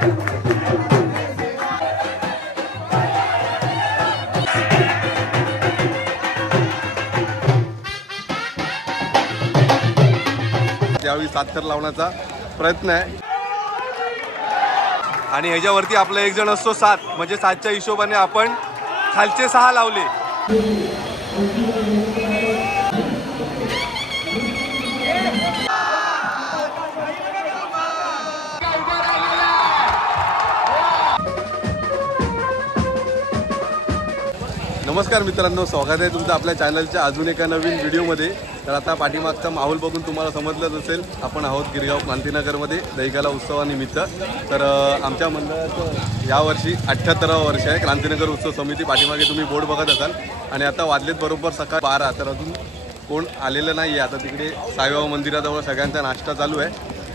यावेळी 7 थर लावण्याचा प्रयत्न आहे आणि ह्याच्यावरती आपला एक जण असतो 7, म्हणजे 7च्या हिशोबाने आपण खालचे 6 लावले. नमस्कार मित्रांनो, स्वागत आहे तुमचं आपल्या चॅनलच्या अजून एका नवीन व्हिडिओमध्ये. तर आता पाठीमागचा माहोल बघून तुम्हाला समजलंच असेल, आपण आहोत गिरगाव क्रांतीनगरमध्ये दहीकाला उत्सवानिमित्त. तर आमच्या मंडळाचं यावर्षी 78वं वर्ष आहे. क्रांतीनगर उत्सव समिती पाठीमागे तुम्ही बोर्ड बघत असाल. आणि आता वाजलेत बरोबर सकाळ 12. तर अजून कोण आलेलं नाही आहे. आता तिकडे साईबाबा मंदिराजवळ सगळ्यांचा नाश्ता चालू आहे.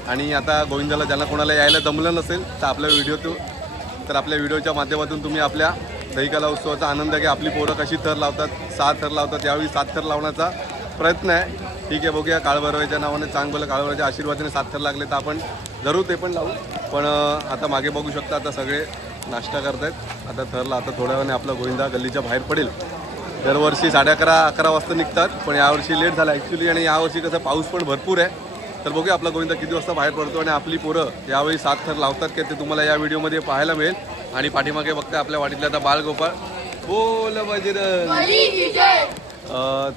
आणि आता गोविंदाला ज्यांना कोणाला यायला जमलं नसेल तर आपल्या व्हिडिओच्या माध्यमातून तुम्ही आपल्या दहीकाला उत्सवाचा आनंद घ्या. आपली पोरं कशी थर लावतात, 6 थर लावतात. यावेळी 7 थर लावण्याचा प्रयत्न आहे. ठीक आहे, बघूया. काळभैरवाच्या नावाने चांगलं काळभैरवाच्या आशीर्वादाने 7 थर लागले तर आपण जरूर ते पण लावू. पण आता मागे बघू शकता, आता सगळे नाश्ता करत आहेत. आता थरला आता थोड्या वेळाने आपला गोविंदा गल्लीच्या बाहेर पडेल. दरवर्षी 11:30-11 वाजता निघतात, पण यावर्षी लेट झाला ॲक्च्युली. आणि यावर्षी कसं पाऊस पण भरपूर आहे. तर बघूया आपला गोविंदा किती वाजता बाहेर पडतो आणि आपली पोरं यावेळी 7 थर लावतात का ते तुम्हाला या व्हिडिओमध्ये पाहायला मिळेल. आणि पाठीमागे बघता आपल्या वाडीतल्या आता बालगोपाळ बोल बजरंग.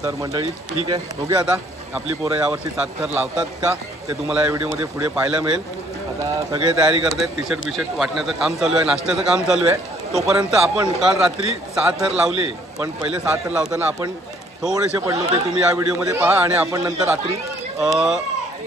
तर मंडळी ठीक आहे, बघूया आता आपली पोरं यावर्षी 7 थर लावतात का ते तुम्हाला या व्हिडिओमध्ये पुढे पाहायला मिळेल. आता सगळे तयारी करत आहेत. टी-शर्ट बिशर्ट वाटण्याचं काम चालू आहे, नाश्त्याचं काम चालू आहे. तोपर्यंत आपण काल रात्री 6 थर लावले, पण पहिले 7 थर लावताना आपण थोडेसे पडलो, ते तुम्ही या व्हिडिओमध्ये पहा. आणि आपण नंतर रात्री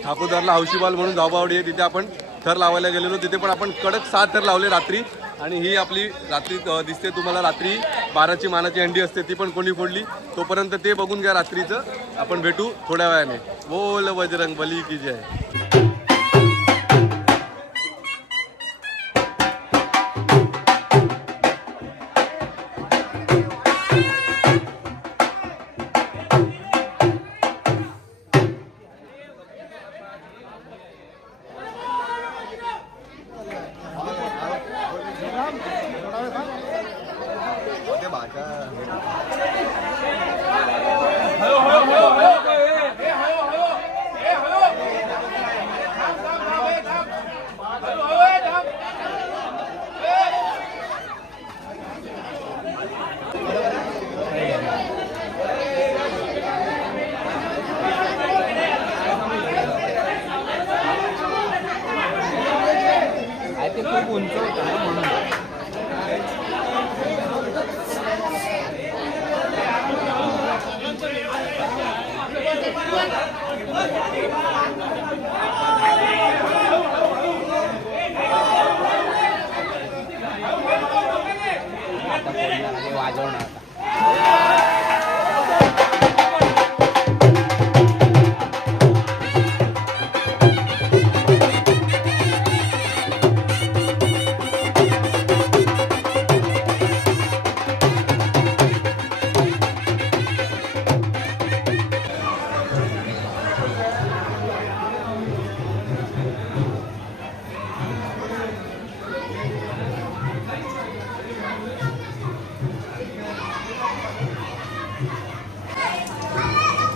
ठाकूरदारला हौशीबाल म्हणून धावबावडी आहे, तिथे आपण थर लावायला गेलेलो. तिथे पण आपण कडक 7 थर लावले रात्री. आणि ही आपली रात्री दिसते तुम्हाला, रात्री 12ची मानाची हंडी असते, ती पण कोणी फोडली. तोपर्यंत ते बघून घ्या रात्रीचं. आपण भेटू थोड्या वेळाने. बोल बजरंग बली की जय.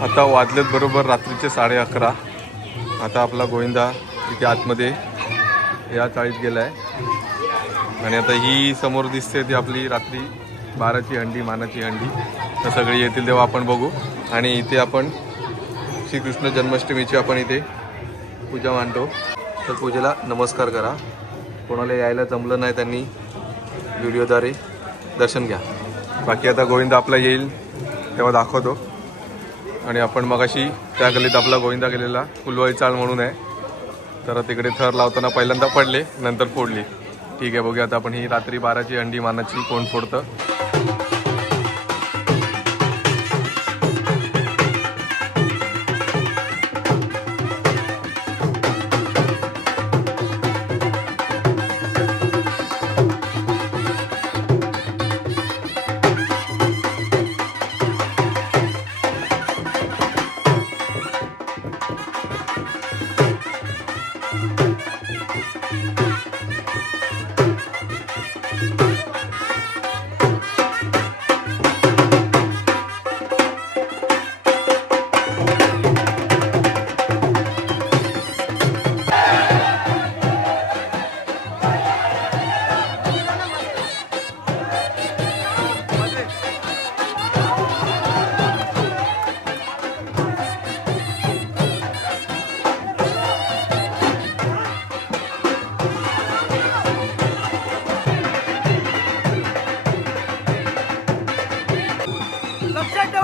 आता वाजलेत बरोबर रात्रीचे 11:30. आता आपला गोविंदा इथे आतमध्ये या चाळीत गेला आहे. आणि आता ही समोर दिसते ती आपली रात्री 12ची हंडी, मानाची हंडी. तर सगळी येतील तेव्हा आपण बघू. आणि इथे आपण श्रीकृष्ण जन्माष्टमीची आपण इथे पूजा मांडतो. तर पूजेला नमस्कार करा. कोणाला यायला जमलं नाही त्यांनी व्हिडिओद्वारे दर्शन घ्या. बाकी आता गोविंदा आपला येईल तेव्हा दाखवतो. आणि आपण मगाशी त्या गल्लीत आपला गोविंदा गेलेला फुलवाई चाळ म्हणून आहे. तर तिकडे थर लावताना पहिल्यांदा पडले, नंतर फोडली. ठीक आहे, बघूया आता आपण ही रात्री 12ची हंडी मानाची कोण फोडतं.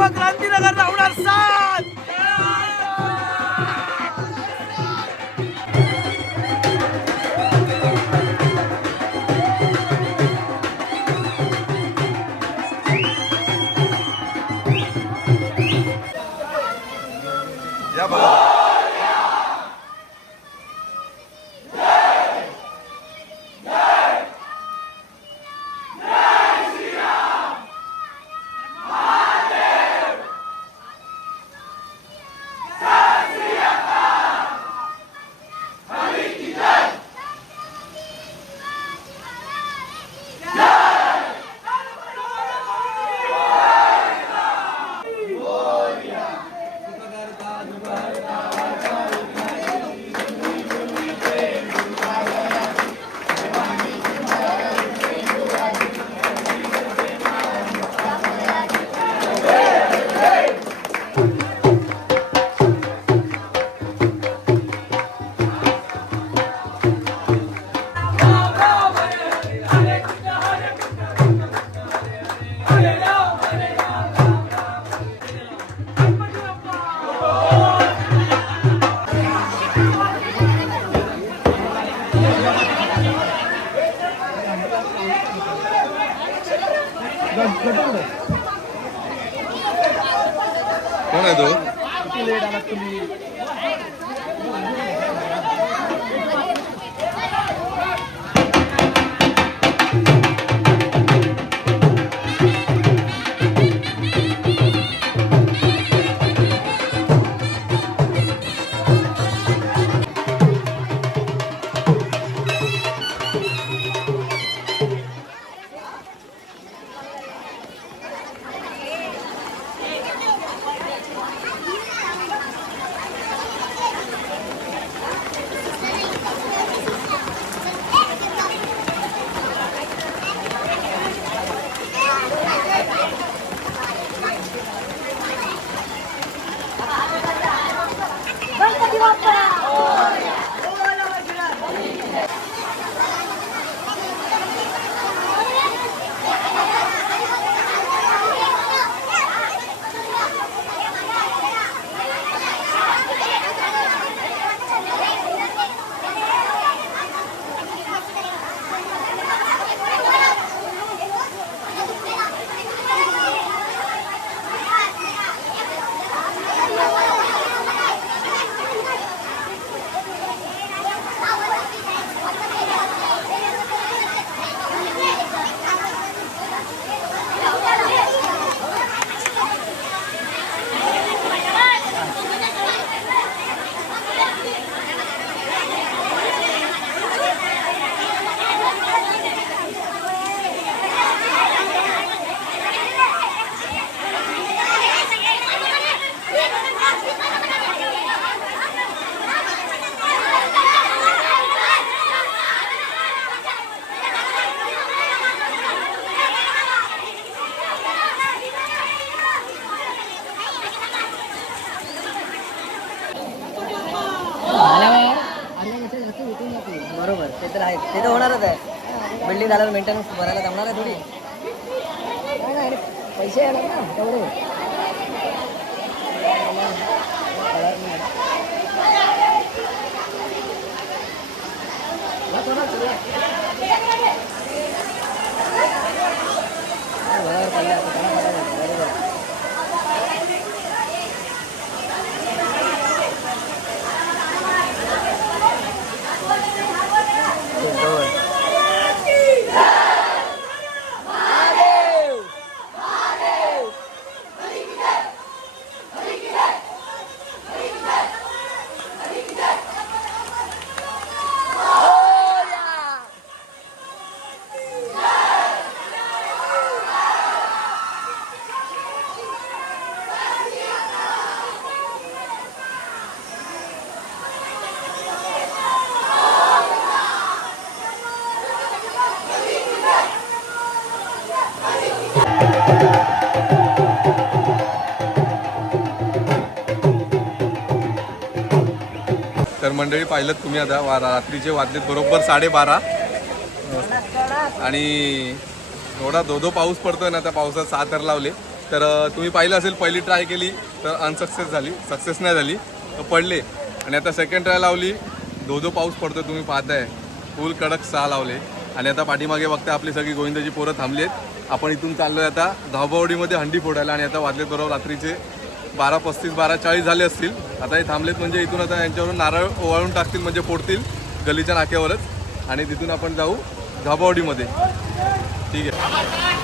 गिरगाव क्रांतीनगर धावणार 7. या बघा कोण आहे तो? बरोबर ते तर आहे, ते तर होणारच आहे. बिल्डिंग झाल्यावर मेंटेनन्स भरायला जमणार आहे थोडी. नाही नाही पैसे येणार ना तेवढे. तर मंडळी पाहिलं तुम्ही आता रात्रीचे वाजलेत बरोबर 12:30 आणि एवढा धो पाऊस पडतोय ना, त्या पावसात 6 थर लावले तर तुम्ही पाहिलं असेल पहिली ट्राय केली तर अनसक्सेस झाली, सक्सेस नाही झाली तर पडले. आणि आता सेकंड ट्राय लावली, धो पाऊस पडतो तुम्ही पाहताय, फुल कडक 6 लावले. आणि आता पाठीमागे बघता आपली सगळी गोविंदाची पोरं थांबली आहेत. आपण इथून चाललोय आता धावबावडीमध्ये हंडी फोडायला. आणि आता वाजले बरोबर रात्रीचे 12:35 12:40 झाले असतील. आता हे थांबलेत म्हणजे इथून आता यांच्यावरून नारळ ओवाळून टाकतील, म्हणजे फोडतील गलीच्या नाक्यावरच. आणि तिथून आपण जाऊ धावबावडीमध्ये. ठीक आहे.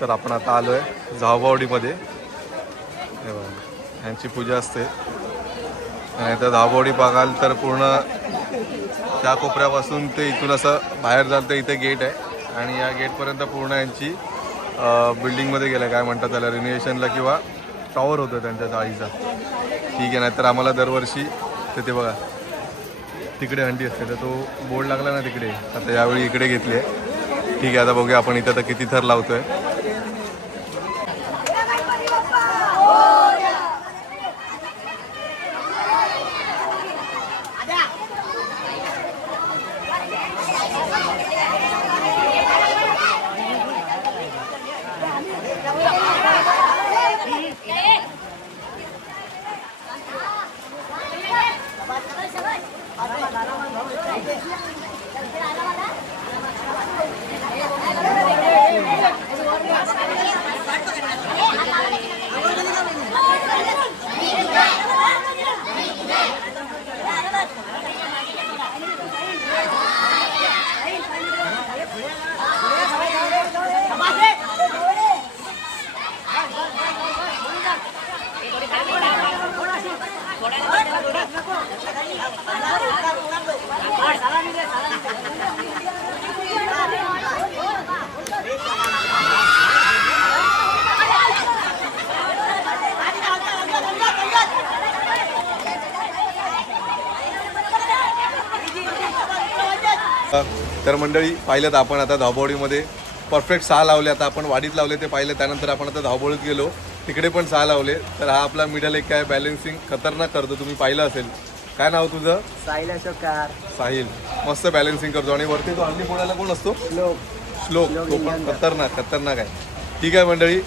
तर आपण आता आलो आहे धावबावडीमध्ये. हे बघा, यांची पूजा असते. आणि आता धावबावडी बघाल तर पूर्ण त्या कोपऱ्यापासून ते इथून असं बाहेर जाल तर इथे गेट आहे. आणि या गेटपर्यंत पूर्ण यांची बिल्डिंगमध्ये गेलं, काय म्हणतात त्याला, रिनोव्हेशनला किंवा टॉवर होतं त्यांच्या जाळीचा. ठीक आहे. नाहीतर आम्हाला दरवर्षी ते बघा तिकडे हंडी असते, तर तो बोर्ड लागला ना तिकडे, आता यावेळी इकडे घेतली आहे. ठीक आहे. आता बघूया आपण इथं तर किती थर लावतोय. तर मंडळी पाहिलं तर आपण आता धावबावडीमध्ये परफेक्ट 6 लावले. आता आपण वाडीत लावले ते पाहिलं, त्यानंतर आपण आता धावबावडीत गेलो, तिकडे पण 6 लावले. तर हा आपला मिडल एक काय बॅलन्सिंग खतरनाक करतो, तुम्ही पाहिलं असेल. काय नाव तुझं? साहिल अशोक कार. साहिल मस्त बॅलन्सिंग करतो. आणि वरती तो हंडी फोडायला कोण असतो? श्लोक. तो पण खतरनाक आहे. ठीक आहे मंडळी,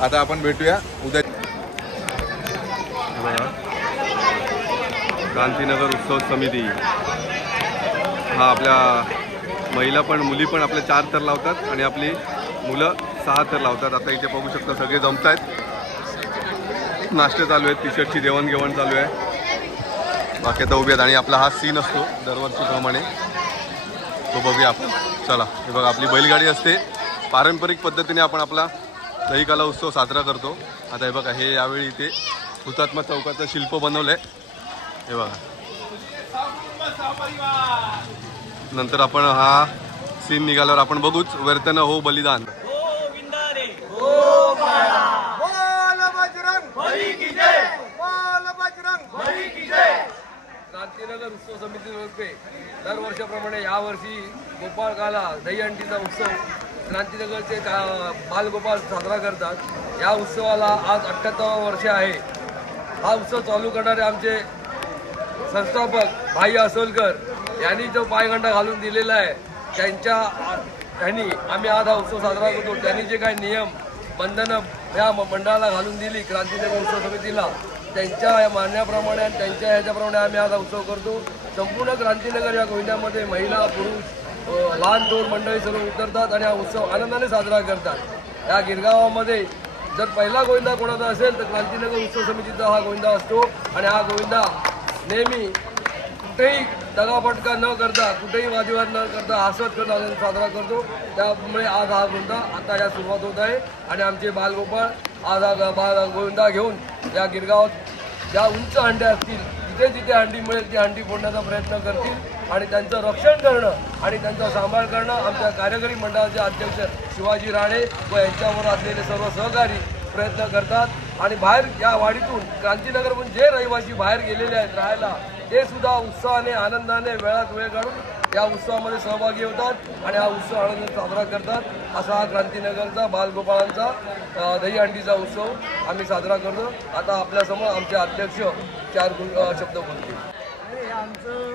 आता आपण भेटूया उद्या. क्रांतीनगर उत्सव समिती, हा आपल्या महिला पण मुली पण आपल्या 4 थर लावतात आणि आपली मुलं 6 थर लावतात. आता इथे बघू शकता सगळे जमत आहेत, नाश्ते चालू आहेत, टी शर्टची देवाणघेवाण चालू आहे. बाकी आता उभे आहेत. आणि आपला हा सीन असतो दरवर्षीप्रमाणे, तो बघूया आपण. चला, हे बघा आपली बैलगाडी असते. पारंपरिक पद्धतीने आपण आपला दहीकाला उत्सव साजरा करतो. आता हे बघा, हे यावेळी इथे हुतात्मा चौकाचं शिल्प बनवलं आहे. हे बघा, नंतर आपण हा सीन निघाल्यावर आपण बघूच. वर्तन हो बलिदान. क्रांतीनगर उत्सव समितीतर्फे दरवर्षाप्रमाणे यावर्षी गोपाळकाला दहीहंडीचा उत्सव क्रांतीनगरचे बालगोपाळ साजरा करतात. या उत्सवाला आज 78वं वर्ष आहे. हा उत्सव चालू करणारे आमचे संस्थापक भाई असोलकर यांनी जो पायगंडा घालून दिलेला आहे, त्यांनी आम्ही आज हा उत्सव साजरा करतो. त्यांनी जे काही नियम बंधनं या मंडळाला घालून दिली क्रांतीनगर उत्सव समितीला, त्यांच्या मान्याप्रमाणे आणि त्यांच्या ह्याच्याप्रमाणे आम्ही आज हा उत्सव करतो. संपूर्ण क्रांतीनगर या गोंदियामध्ये महिला पुरुष लहान थोर मंडळी सर्व उतरतात आणि हा उत्सव आनंदाने साजरा करतात. या गिरगावामध्ये जर पहिला गोविंदा कोणाचा असेल तर क्रांतीनगर उत्सव समितीचा हा गोविंदा असतो. आणि हा गोविंदा नेहमी कुठेही दगाफटका न करता कुठेही वादविवाद न करता हसत खेळत आनंद साजरा करतो. त्यामुळे आज हा गोंदा आता या सुरुवात होत आहे आणि आमचे बालगोपाळ आज हा बाल गोविंदा घेऊन या गिरगावात ज्या उंच हंड्या असतील जिथे जिथे हंडी मिळेल ती हंडी फोडण्याचा प्रयत्न करतील आणि त्यांचं रक्षण करणं आणि त्यांचा सांभाळ करणं आमच्या कार्यकारी मंडळाचे अध्यक्ष शिवाजी राणे व यांच्यावर असलेले सर्व सहकारी प्रयत्न करतात. आणि बाहेर या वाडीतून क्रांतीनगरमधून जे रहिवासी बाहेर गेलेले आहेत राहायला ते सुद्धा उत्साहाने आनंदाने वेळात वेळ काढून या उत्सवामध्ये सहभागी होतात आणि हा उत्सव आनंदाने साजरा करतात. असा हा क्रांतीनगरचा बालगोपाळांचा दहीहंडीचा उत्सव आम्ही साजरा करतो. आता आपल्यासमोर आमचे अध्यक्ष 4 शब्द बोलतील. हे आमचं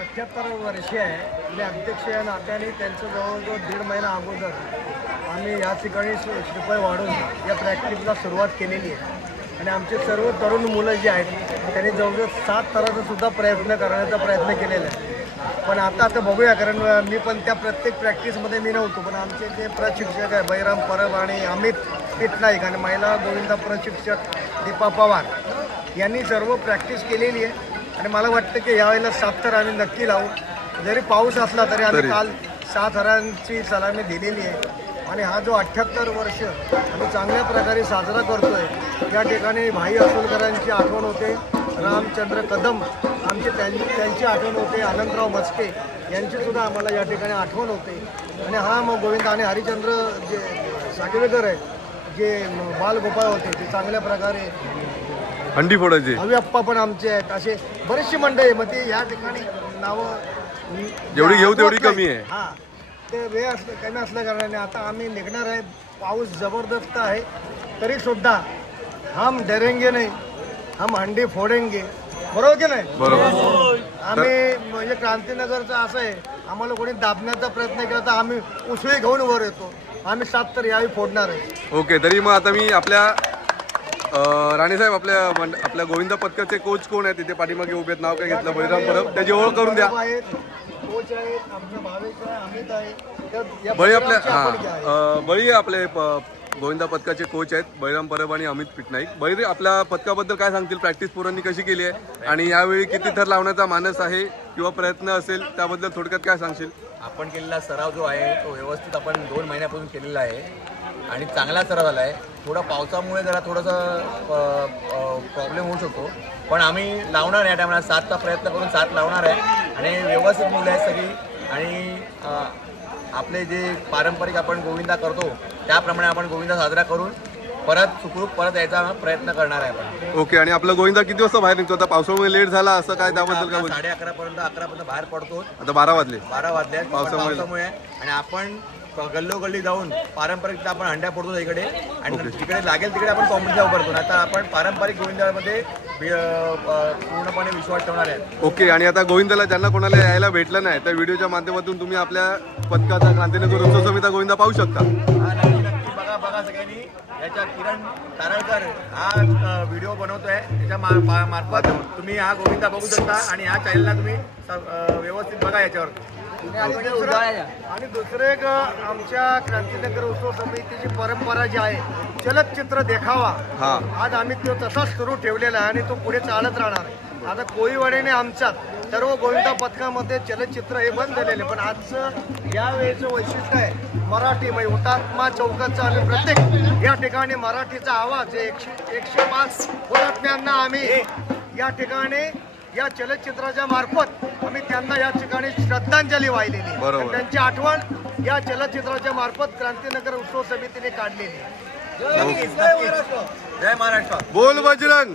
78 वर्ष आहे. मी अध्यक्ष या नात्याने त्यांचं जवळजवळ 1.5 महिना अगोदर आम्ही या ठिकाणी श्रीफळ वाढून या प्रॅक्टिसला सुरुवात केलेली आहे. आणि आमचे सर्व तरुण मुलं जे आहेत त्यांनी जवळजवळ 7 थराचा सुद्धा करण्याचा प्रयत्न केलेला आहे. पण आता बघूया, कारण मी पण त्या प्रत्येक प्रॅक्टिसमध्ये मी नव्हतो. पण आमचे जे प्रशिक्षक आहे बैराम परब आणि अमित पिटनाईक आणि महिला गोविंदा प्रशिक्षक दीपा पवार यांनी सर्व प्रॅक्टिस केलेली आहे. आणि मला वाटतं की यावेळेला 7 थर आम्ही नक्की लावू. जरी पाऊस असला तरी आम्ही काल 6 थरांची सलामी दिलेली आहे. आणि हा जो 78 वर्ष आम्ही चांगल्या प्रकारे साजरा करतोय. या ठिकाणी भाई असोलकरांची आठवण होते, रामचंद्र कदम आमचे त्यांची आठवण होते, आनंदराव मस्के यांचीसुद्धा आम्हाला या ठिकाणी आठवण होते. आणि हा मग गोविंद आणि हरिचंद्र जे सागवेकर आहे जे बालगोपाळ होते ते चांगल्या प्रकारे हंडी फोडायची. हवी पण आमचे आहेत. असे बरेचशी मंडळी मग ते या ठिकाणी नावं जेवढी घेऊ तेवढी कमी आहे. हां, ते वेळ कमी असल्या कारणाने आता आम्ही निघणार आहे. पाऊस जबरदस्त आहे तरीसुद्धा हम डरेंगे नाही, हम हंडी फोडेंगे. बरोबर की नाही? बरोबर. आम्ही म्हणजे क्रांतीनगरचं असं आहे, आम्हाला कोणी दाबण्याचा प्रयत्न केला तर आम्ही उसळी घेऊन वर येतो. आम्ही 7 तर यावेळी फोडणार आहे. ओके, तरी मग आता मी आपल्या राणेसाहेब आपल्या गोविंदा पथकाचे कोच कोण आहे तिथे पाठीमागे उभे आहेत, नाव काय घेतलं, बळीराम परब, त्याची ओळख करून द्या. कोच आहेत, आमचा भावेश आहे, अमित आहे. तर या बळी आपल्या परिवाराची आपण घ्या. बळी आपले गोविंदा पथकाचे कोच आहेत बळीराम परब आणि अमित पिटनाईक. बळी आपल्या पथकाबद्दल काय सांगतील? प्रॅक्टिस पोरांनी कशी केली आहे आणि यावेळी किती थर लावण्याचा मानस आहे किंवा प्रयत्न असेल त्याबद्दल थोडक्यात काय सांगशील? आपण केलेला सराव जो आहे तो व्यवस्थित आपण 2 महिन्यापासून केलेला आहे आणि चांगला सराव झाला आहे. थोडा पावसामुळे जरा थोडासा प्रॉब्लेम होऊ शकतो, पण आम्ही लावणार या टायमाला 7चा प्रयत्न करून 7 लावणार आहे. आणि व्यवस्थित मुलं आहेत सगळी. आणि आपले जे पारंपरिक आपण गोविंदा करतो त्याप्रमाणे आपण गोविंदा साजरा करून सुखरूप यायचा प्रयत्न करणार आहे आपण. ओके, आणि आपला गोविंदा किती वाजता बाहेर निघतो? आता पावसामुळे लेट झाला असं काय त्याबद्दल काय? 11:30 बाहेर पडतो. आता 12 वाजले. 12 वाजले पावसामुळे. आणि आपण गल्लोगल्ली जाऊन पारंपरिक आपण हंड्या फोडतो इकडे आणि जिकडे लागेल तिकडे आपण कॉम्पिटिशन करतो. आता आपण पारंपरिक गोविंदामध्ये पूर्णपणे विश्वास ठेवणार आहे. ओके, आणि आता गोविंदाला ज्यांना कोणाला यायला भेटलं नाही तर व्हिडिओच्या माध्यमातून तुम्ही आपल्या पथकाचा क्रांतीनगर उत्सव समिती गोविंदा पाहू शकता. नक्की बघा सगळ्यांनी. याच्या किरण तारळकर हा व्हिडिओ बनवतोय, त्याच्या मार्फत तुम्ही हा गोविंदा बघू शकता आणि ह्या चॅनलला तुम्ही व्यवस्थित बघा याच्यावर. आणि दुसरं एक आमच्या क्रांतीनगर उत्सव समितीची परंपरा जी आहे चलचित्र देखावा, आज आम्ही तो तसाच सुरू ठेवलेला आहे आणि तो पुढे चालत राहणार आहे. आता कोळीवाडीने आमच्यात सर्व गोविंदा पथकामध्ये चलचित्र हे बंद झालेले, पण आजचं यावेळेचं वैशिष्ट्य आहे मराठी म्हणजे हुतात्मा चौकाचं आम्ही प्रत्येक या ठिकाणी मराठीचा आवाज 105 हुतात्म्यांना आम्ही या ठिकाणी या चलचित्राच्या मार्फत आम्ही त्यांना या ठिकाणी श्रद्धांजली वाहिलेली. त्यांची आठवण या चलचित्राच्या मार्फत क्रांतीनगर उत्सव समितीने काढलेली. जय महाराष्ट्र. बोल बजरंग.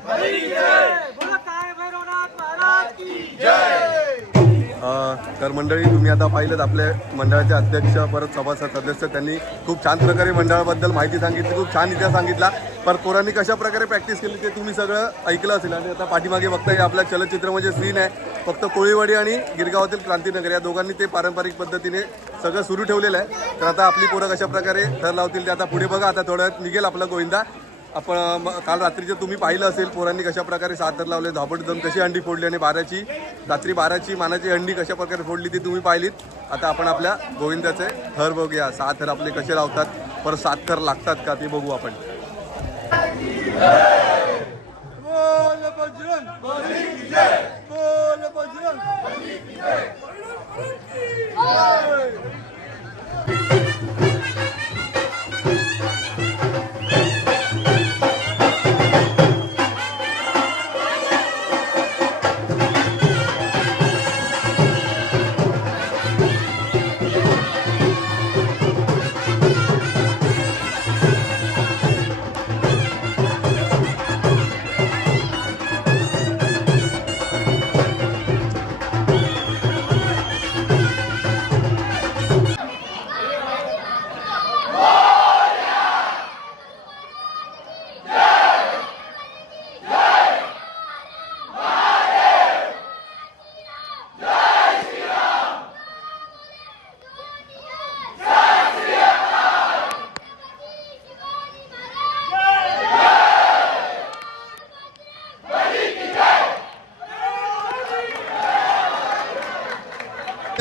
तर मंडळी, तुम्ही आता पाहिलं आपल्या मंडळाचे अध्यक्ष परत सभासद सदस्य त्यांनी खूप छान प्रकारे मंडळाबद्दल माहिती सांगितली, खूप छान इतिहास सांगितला. पर पोरांनी कशा प्रकारे प्रॅक्टिस केली ते तुम्ही सगळं ऐकलं असेल. आणि आता पाठीमागे बघताय आपल्या चलचित्रामध्ये सीन आहे. फक्त कोळीवाडी आणि गिरगावातील क्रांतीनगर या दोघांनी ते पारंपरिक पद्धतीने सगळं सुरू ठेवलेलं आहे. तर आता आपली पोरं कशा प्रकारे थर लावतील ते आता पुढे बघा. आता थोड्या वेळात निघेल आपला गोविंदा. आपण काल रात्रीचं तुम्ही पाहिलं असेल पोरांनी कशा प्रकारे 7 थर लावले, झापडदम कशी हंडी फोडली आणि रात्री 12ची मानाची हंडी कशा प्रकारे फोडली ती तुम्ही पाहिलीत. आता आपण आपल्या गोविंदाचे थर बघूया. 7 थर आपले कसे लावतात, परत 7 थर लागतात का ते बघू आपण. बोल बजरंग, बोल बजरंग.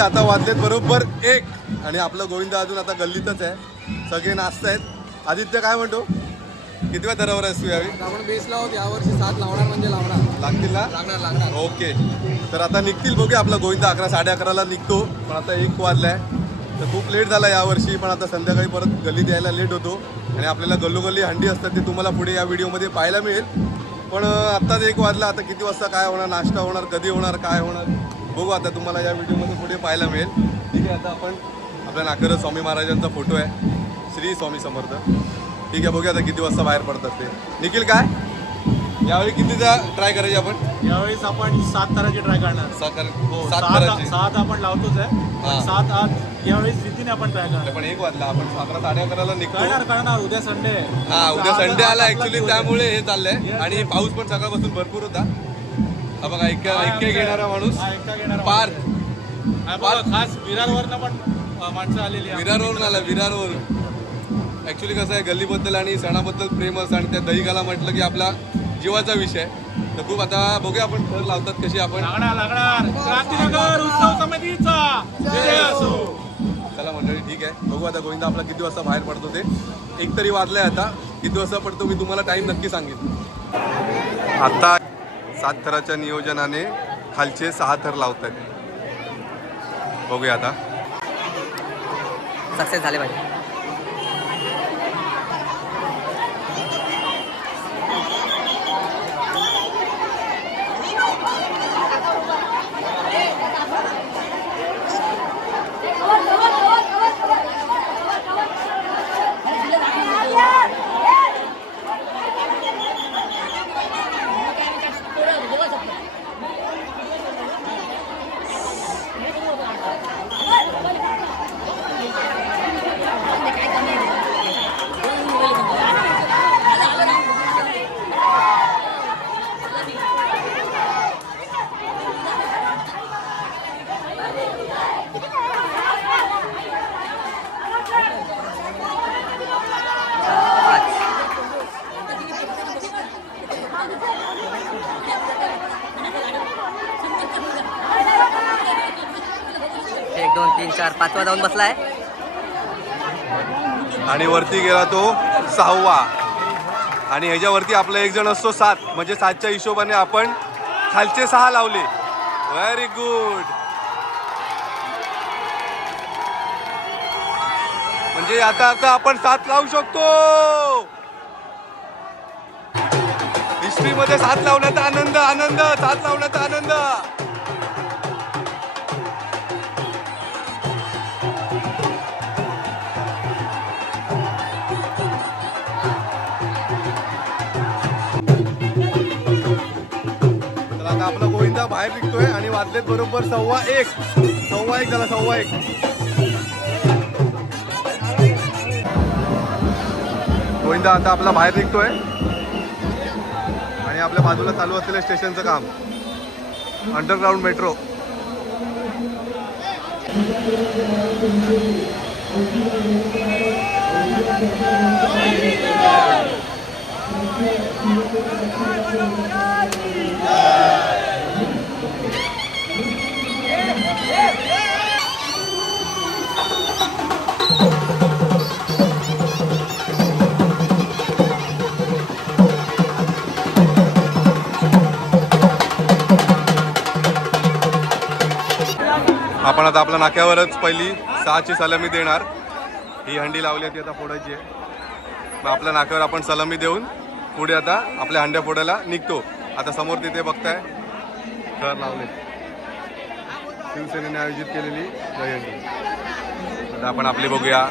आता वाजलेत बरोबर 1 आणि आपलं गोविंदा अजून आता गल्लीतच आहे. सगळे नाचतायत. आदित्य काय म्हणतो? कितव्या दरावर आहेस तू यावेळी? आपण बेसला आहोत यावर्षी 7 लावणार म्हणजे लावणार. लागतील ना? लागणार. ओके. तर आता निघतील बघूया. आपला गोविंदा 11 11:30ला निघतो, पण आता 1 वाजलाय. तर खूप लेट झाला यावर्षी, पण आता संध्याकाळी परत गल्लीत यायला लेट होतो आणि आपल्याला गल्लोगल्ली हंडी असतात ते तुम्हाला पुढे या व्हिडिओमध्ये पाहायला मिळेल. पण आत्ताच 1 वाजला. आता किती वाजता काय होणार, नाश्ता होणार, कधी होणार, काय होणार बघू आता तुम्हाला या व्हिडिओमध्ये पुढे पाहायला मिळेल. ठीक आहे. आता आपण आपल्या नाकर स्वामी महाराजांचा फोटो आहे, श्री स्वामी समर्थ. ठीक आहे, बघूया आता किती वाजता बाहेर पडतात ते. निखिल काय यावेळी कितीचा ट्राय करायची आपण? यावेळेस आपण 7 तराची ट्राय करणार. 7 आपण लावतोच आहे. हां. 7 आज यावेळेस जितीने आपण ट्राय करणार. पण 1 वाजला, आपण 11 11:30ला निघतो. करणार उद्या संडे आहे. हा, उद्या संडे आला ऍक्च्युली, आपला त्यामुळे हे चाललंय. आणि पाऊस पण सकाळपासून भरपूर होता. हा बघा, इतके घेणारा माणूस पार खास विरारवरनं पण माणसं आलेली आहे. विरारवरून आला. विरारवरून ऍक्च्युली कसं आहे, गल्लीबद्दल आणि सणाबद्दल प्रेम असतं आणि त्या दहीकाला म्हटलं की आपला जीवाचा विषय. तर खूप आता बघूया आपण थर लावतात कशी आपण. लागणार क्रांतीनगर उत्सव समितीचा विजय असो. चला मंडळी, ठीक आहे. बघू आता गोविंदा आपला किती वाजता बाहेर पडतो ते. 1 तरी वाजलाय. आता किती वाजता पडतो मी तुम्हाला टाइम नक्की सांगेन. आता 7 थराच्या नियोजनाने खालचे 6 थर लावत आहेत. बघूया आता. सक्सेस झाले पाहिजे. एक 2 3 4 5वा जाऊन बसलाय आणि वरती गेला तो 6वा. आणि ह्याच्यावरती आपला एक जण असतो 7, म्हणजे 7च्या हिशोबाने आपण खालचे 6 लावले. Very good. म्हणजे आता आपण 7 लावू शकतो. हिस्ट्रीमध्ये 7 लावण्याचा आनंद 7 लावण्याचा आनंद. आपला गोविंदा बाहेर निघतोय आणि वाजलेत बरोबर 1:15 झाला. 1:15. गोविंदा आता आपला बाहेर निघतोय आणि आपल्या बाजूला चालू असलेल्या स्टेशनचं काम, अंडरग्राउंड मेट्रो. आपण आता आपल्या नाक्यावरच पहिली 6ची सलामी देणार. ही हंडी लावली आहे ती आता फोडायची आहे. मग आपल्या नाक्यावर आपण सलामी देऊन पुढे आता आपल्या हंड्या फोडायला निघतो. आता समोर तिथे बघताय थर लावले शिवसेनेने आयोजित केलेली दहीहंडी. आता आपण आपली बघूया.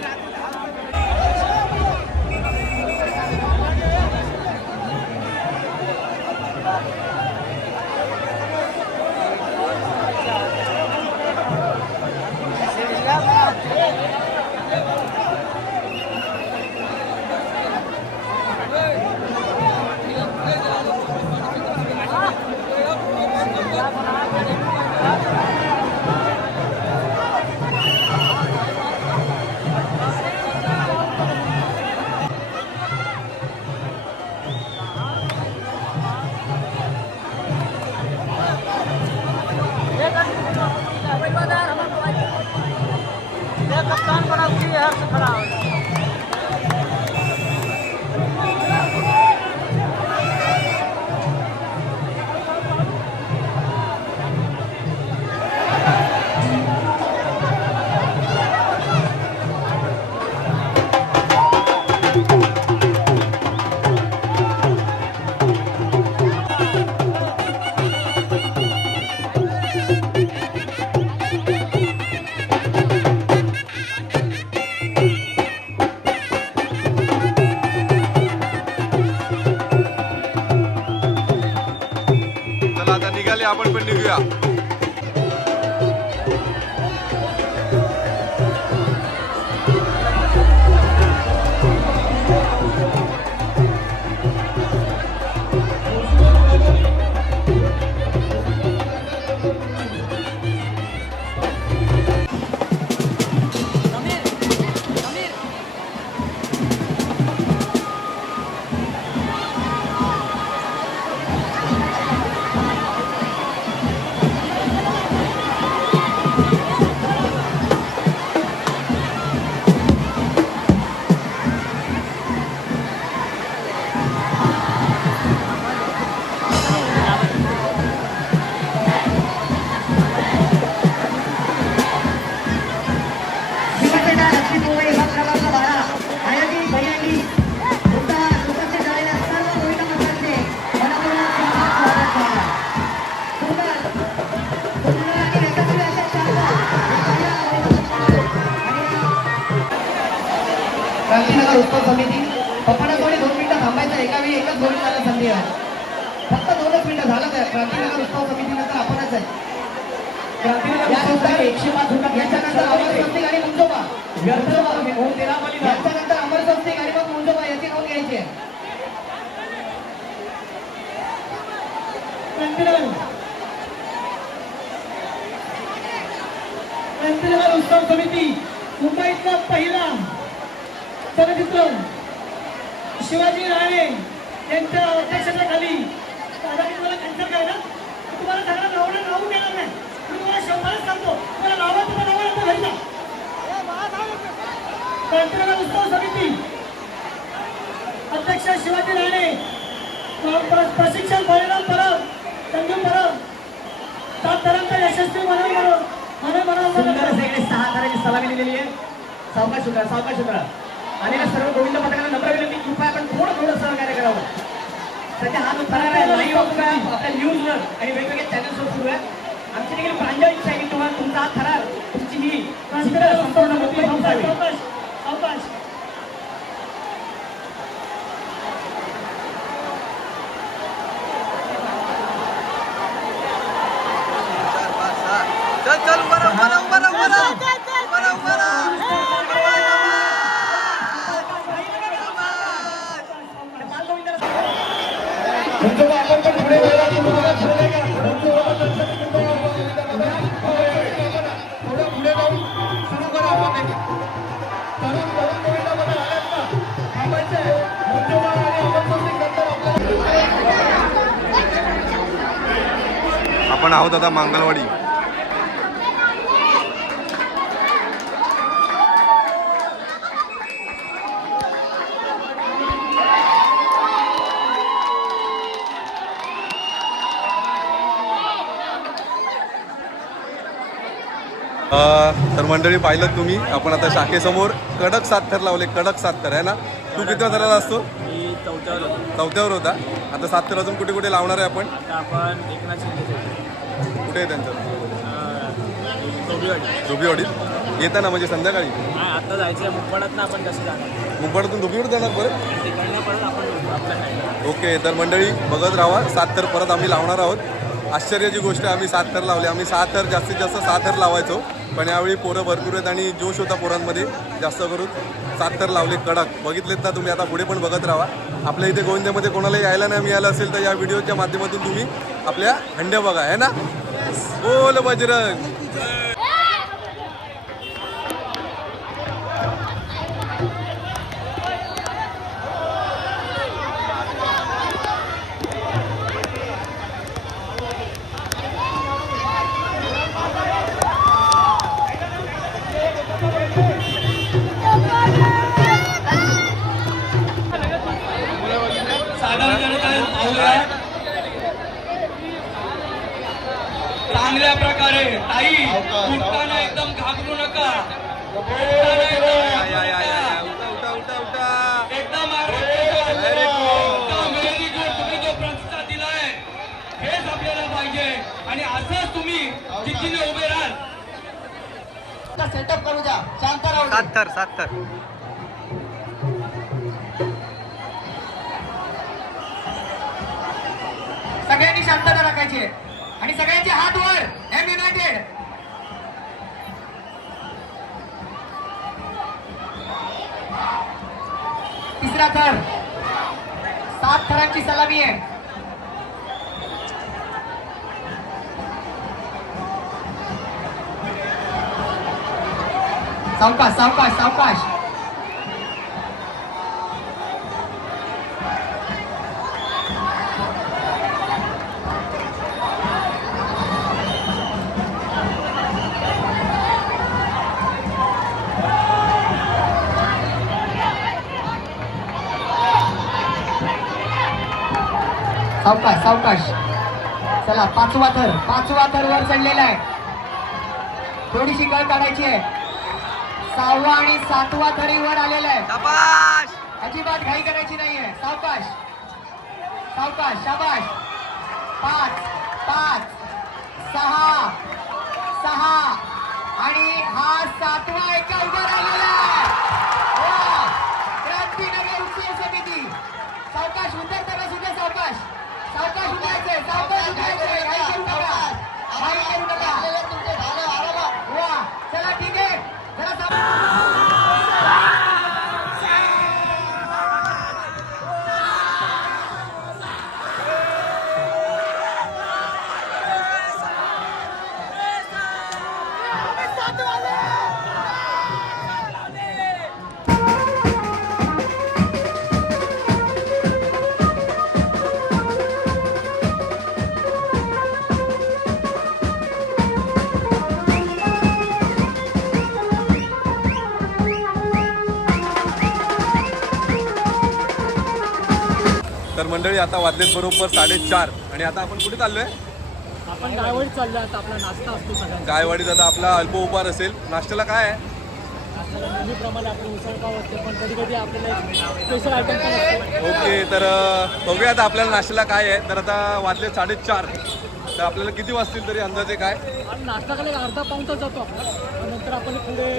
चला आता निघाले आपण पण निघूया. क्रांतीनगर उत्सव समिती पप्पांना थोडी 2 मिनिटं थांबायचं. एका वेळी एकच गोळी चालला संधी आहे. फक्त 2च मिनिटं झालं तर क्रांतीनगर उत्सव समितीनंतर आपणच आहे. याच्यानंतर अमर स्वस्तिक आणि मुंजोबा. याच्यानंतर अमर स्वस्तिक आणि मग मुंजोबा याची नोंद घ्यायची आहे. क्रांतीनगर उत्सव समिती मुंबईतला पहिला चलचित्र शिवाजी राणे यांच्या अध्यक्षतेखाली तुम्हाला कॅन्सल करायला तुम्हाला सगळ्यांना नावं नावून देणार नाही. मी तुम्हाला शंभरच सांगतो. तुम्हाला नावं तुम्हाला नावं घ्यायला क्रांतीनगर उत्सव समिती अध्यक्ष शिवाजी राणे, प्रशिक्षण परिणाम परब, संजीव परब, 7 थरांचा यशस्वी सुंदर सगळे 6 थरांची सलामी दिलेली आहे. सावकाश होता आणि सर्व गोविंद पथकाला नम्र विनंती, कृपया आपण थोडं सहकार्य करावं. सध्या हा जो थरार आहे लाईव्ह आपल्या न्यूजवर आणि वेगवेगळ्या चॅनल्सवर सुरू आहे. आमची देखील प्रांजळ इच्छा आहे की तुम्हाला तुमचा हा थरार, तुमची ही संपूर्ण मुंबई पोहोचावी. आपण आहोत आता मांगलवाडी. तर मंडळी पाहिलं तुम्ही, आपण आता शाखेसमोर कडक 7 थर लावले, कडक 7 थर आहे ना. तू किती थराला असतो? मी चौथ्यावर होता. आता 7 थर अजून कुठे कुठे लावणार आहे आपण? आता आपण एकनाथ शिंदे कुठे आहे त्यांचं? धोबीवाडी. धोबीवाडीत येतं ना, म्हणजे संध्याकाळी. नाही आता जायचं आहे मुंबईत आपण कसं जाणार मुंबईतून धोबीवाडीत जाणार परत. तिकडनं परत आपण आपल्या साईडला. ओके, तर मंडळी बघत राहा. 7 थर परत आम्ही लावणार आहोत. आश्चर्याची गोष्ट आहे, आम्ही 7 थर लावले. आम्ही 6 थर जास्तीत जास्त 6 थर लावायचो, पण यावेळी पोरं भरपूर आहेत आणि जोश होता पोरांमध्ये, जास्त करून 7 थर लावले कडक. बघितलेत ना तुम्ही. आता पुढे पण बघत राहा. आपल्या इथे गोविंद्यामध्ये कोणाला यायला नाही मिळालं असेल तर या व्हिडिओच्या माध्यमातून तुम्ही आपल्या हंड्या बघा, आहे ना. बोल बजरंग. चांगल्या प्रकारे ताई उठताना एकदम घाबरू नका. एकदम व्हेरी गुड. तुम्ही जो प्रतिसाद दिलाय हेच आपल्याला पाहिजे आणि असंच तुम्ही जिद्दीने उभे राहाल. सेटअप करू द्या, शांत राहू. 7 थर 7 थर. सगळ्यांनी शांतता राखायची आहे आणि सगळ्यांचे हात वर. M United. तिसरा थर. 7 थरांची सलामी आहे. सावकाश सावकाश सावकाश. सावकाश सावकाश. चला 5वा थर. 5वा थर वर चढलेला आहे. थोडीशी कळ काढायची आहे. 6वा आणि 7वा थरी वर आलेला आहे. अजिबात घाई करायची नाहीये. सावकाश सावकाश. शाबाश. 5 5 6 6 आणि हा 7वा एका उभा राहिलेला आहे. वा! क्रांतीनगर उत्सव समिती. सावकाश. उतरताना सुद्धा सावकाश. सावकाश उठायचंय. सावकाश उठायचंय. घाई करू नका. घाई करू नका. वा! चला ठीक आहे. जरा तर मंडळी आता वाजलेत बरोबर 4:30 आणि आता आपण कुठे चाललोय? आपण गायवळीत चाललो. आता आपला नाश्ता असतो सगळ्यांचा. गायवाडीत आता आपला अल्प उपहार असेल. नाश्त्याला काय आहे? नेहमीप्रमाणे आपली उसळपाव असते, पण कधी कधी आपल्याला स्पेशल आयटम पण असतो. ओके, तर बघूया आता आपल्याला नाश्त्याला काय आहे. तर आता वाजले 4:30. तर आपल्याला किती वाजतील तरी अंदाजे काय? आणि नाश्ता करायला अर्धा पाऊण तास जातो आपला. आणि नंतर आपण पुढे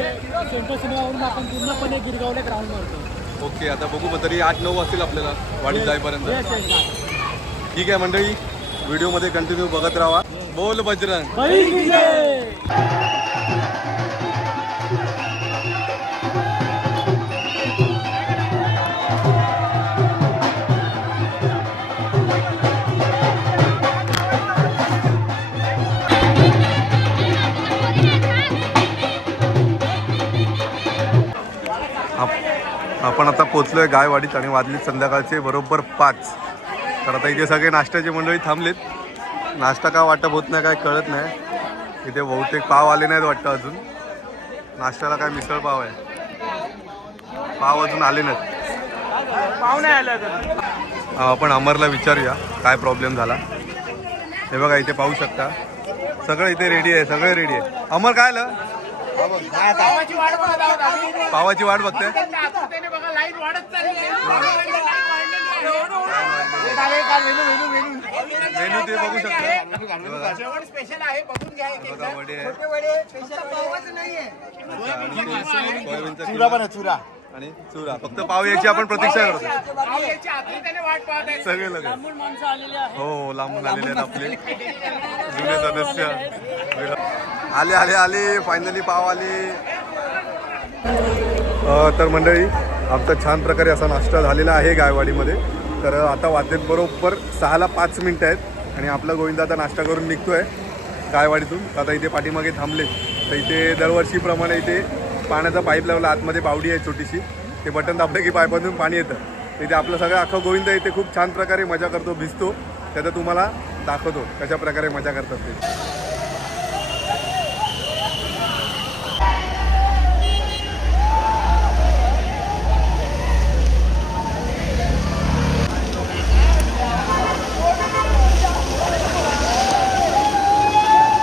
सेंट्रल सिनेमावरून आपण पूर्णपणे गिरगावला ग्राउंड मारतो. ओके, आता बघू मग तरी 8-9 वाजतील आपल्याला वाडीत जाईपर्यंत. Yes yes yes. ठीक आहे मंडळी, व्हिडिओमध्ये कंटिन्यू बघत राहा. बोल बजरंग. बळी की जय. आपण आता पोचलोय गायवाडीत आणि वाजलीत संध्याकाळचे बरोबर 5. तर आता इथे सगळे नाश्त्याची मंडळी थांबलेत. नाश्ता का वाटप होत नाही काय कळत नाही. इथे बहुतेक पाव आले नाहीत वाटतं अजून. नाश्त्याला काय मिसळ पाव आहे. पाव अजून आले नाहीत. पाव नाही आला. आपण अमरला विचारूया काय प्रॉब्लेम झाला. हे बघा इथे पाहू शकता सगळं इथे रेडी आहे. सगळं रेडी आहे. अमर काय आलं? पावाची वाट बघते. मेनू ते बघू शकता. स्पेशल आहे, बघून घ्या. बघा वडे आहे. सोयाबीनचा चुरा आणि चुरा. फक्त पाव याची आपण प्रतीक्षा करतो. सगळे लोक हो लांबून आलेले आहेत आपले जुने सदस्य. आले आले आले फायनली पाव आले. तर मंडळी आमचा छान प्रकारे असा नाश्ता झालेला आहे गायवाडीमध्ये. तर आता वाजलेत बरोबर 6:05 आहेत आणि आपला गोविंदा आता नाश्ता करून निघतोय गायवाडीतून. आता इथे पाठीमागे थांबले तर इथे दरवर्षीप्रमाणे इथे पाण्याचा पाईप लावला. आतमध्ये बावडी आहे छोटीशी. ते बटन दाबलं की पाईपातून पाणी येतं. इथे आपलं सगळं अख्खं गोविंदा इथे खूप छान प्रकारे मजा करतो, भिजतो. त्याचा तुम्हाला दाखवतो कशा प्रकारे मजा करतात ते.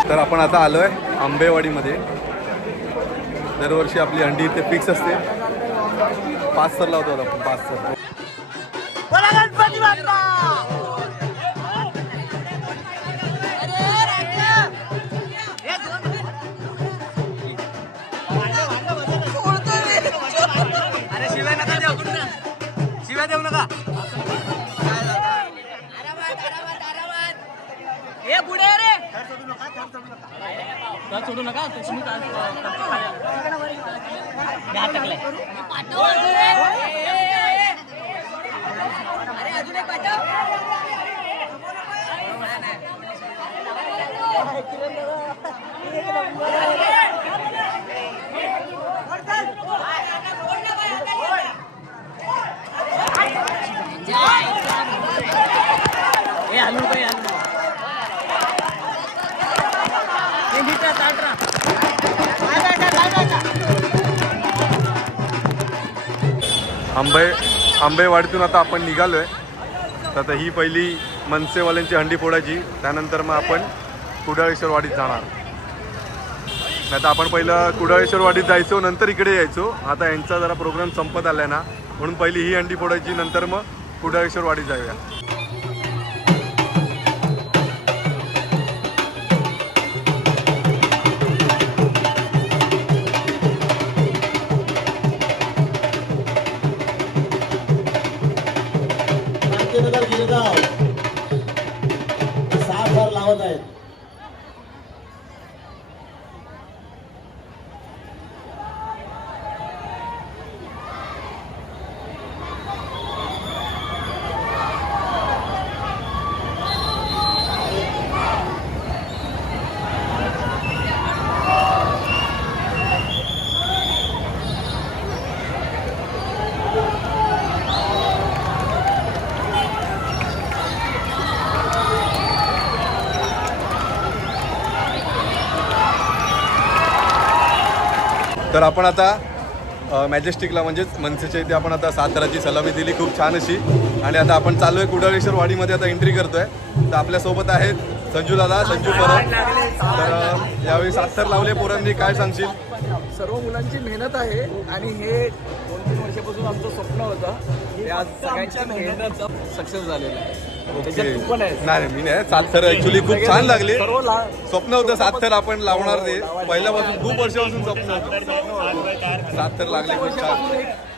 तर आपण आता आलो आहे आंबेवाडीमध्ये. दरवर्षी आपली हंडी इथे फिक्स असते. 5 सर लावतो आपण 5 सर. शिव्या देऊ नका. हे पुढे रे सोडू नका. अरे अजून एक पाठव. आंबेवाडीतून आता आपण निघालो आहे. तर आता ही पहिली मनसेवाल्यांची हंडी फोडायची. त्यानंतर मग आपण कुडाळेश्वरवाडीत जाणार. नाही तर आपण पहिलं कुडाळेश्वरवाडीत जायचो, नंतर इकडे यायचो. आता यांचा जरा प्रोग्राम संपत आला ना, म्हणून पहिली ही हंडी फोडायची, नंतर मग कुडाळेश्वरवाडीत जाऊया. गिरगाव 6 भर लावत आहेत. तर आपण आता मॅजेस्टिकला म्हणजेच मनसेच्या इथे आपण आता 7 थराची सलामी दिली खूप छान अशी. आणि आता आपण चालू आहे कुडाळेश्वरवाडीमध्ये आता एंट्री करतोय. तर आपल्यासोबत आहेत संजू दादा, संजू परब. तर यावेळी 7 थर लावले पोरांनी, काय सांगशील? सर्व मुलांची मेहनत आहे आणि हे 2-3 वर्षापासून आमचं स्वप्न होतं ते आज सगळ्यांची मेहनत सक्सेस झालेलं आहे. त्याच्यात तू पण आहे. नाही मी नाही. 7 थर ऍक्च्युली खूप छान लागले. सर्व स्वप्न होतं 7 थर आपण लावणार ते पहिल्यापासून, खूप वर्षापासून स्वप्न होतं. 7 थर लागले खूप छान.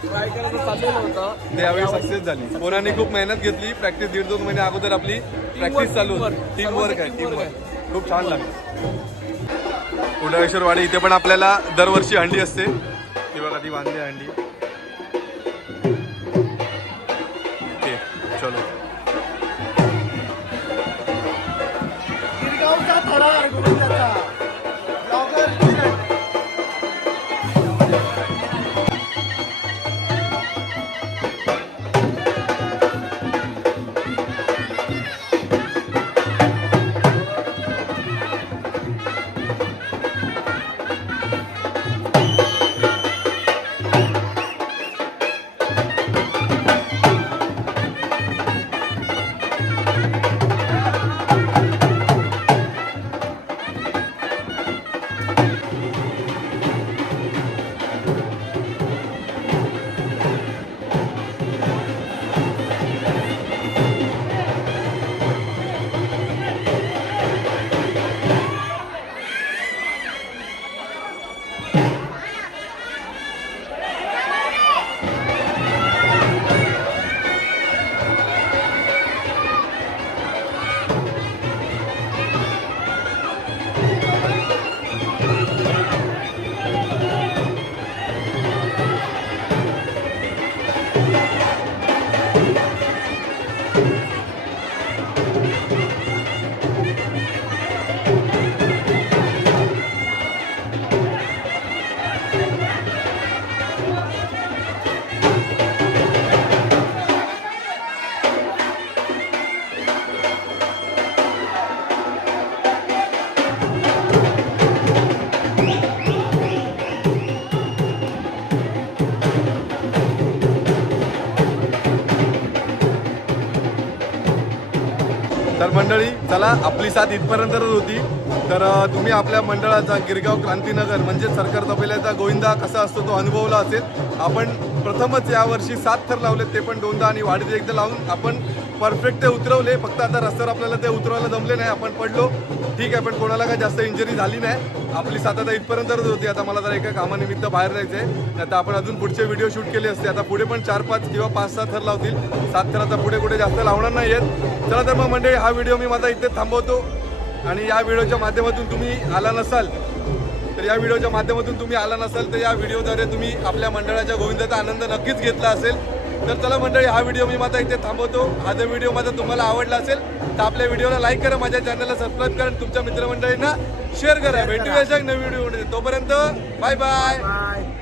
ट्राय करायचं चाललेलं होतं. ते यावेळी सक्सेस झाली. पोरांनी खूप मेहनत घेतली. प्रॅक्टिस 1-2 महिने अगोदर आपली प्रॅक्टिस चालू होती. टीम वर्क आहे, टीम वर्क खूप छान लागलं. कुडाळेश्वरवाडी इथे पण आपल्याला दरवर्षी हंडी असते. ती बघा ती बांधली हंडी. ओके चलो. गिरगावचा थरार गोविंदाचा ब्लॉगर किरण. तर मंडळी चला, आपली साथ इथपर्यंतच होती. तर तुम्ही आपल्या मंडळाचा गिरगाव क्रांतीनगर म्हणजे सरकार तबेल्याचा गोविंदा कसा असतो तो अनुभवला असेल. आपण प्रथमच यावर्षी 7 थर लावले, ते पण 2दा आणि वाढीत एकदा लावून आपण परफेक्ट ते उतरवले. फक्त आता रस्त्यावर आपल्याला ते उतरवायला जमले नाही, आपण पडलो ठीक आहे, पण कोणाला काही जास्त इंजरी झाली नाही. आपली साथ आता इथपर्यंतच होती. आता मला जरा एका कामानिमित्त बाहेर जायचं आहे. आता आपण अजून पुढचे व्हिडिओ शूट केले असते. आता पुढे पण 4-5 किंवा 5-6 थर लावतील. 7 थर आता पुढे कुठे जास्त लावणार नाही आहेत. चला तर मग मंडळी, हा व्हिडिओ मी माझा इथे थांबवतो. आणि या व्हिडिओच्या माध्यमातून तुम्ही आला नसाल तर या व्हिडिओद्वारे तुम्ही आपल्या मंडळाच्या गोविंदाचा आनंद नक्कीच घेतला असेल. तर चला मंडळी, हा व्हिडिओ मी माझा इथे थांबवतो. हा जर व्हिडिओ माझा तुम्हाला आवडला असेल तर आपल्या व्हिडिओला लाईक करा, माझ्या चॅनलला सबस्क्राईब करा, तुमच्या मित्रमंडळींना शेअर करा. भेटूया नवीन व्हिडिओ. तोपर्यंत बाय बाय.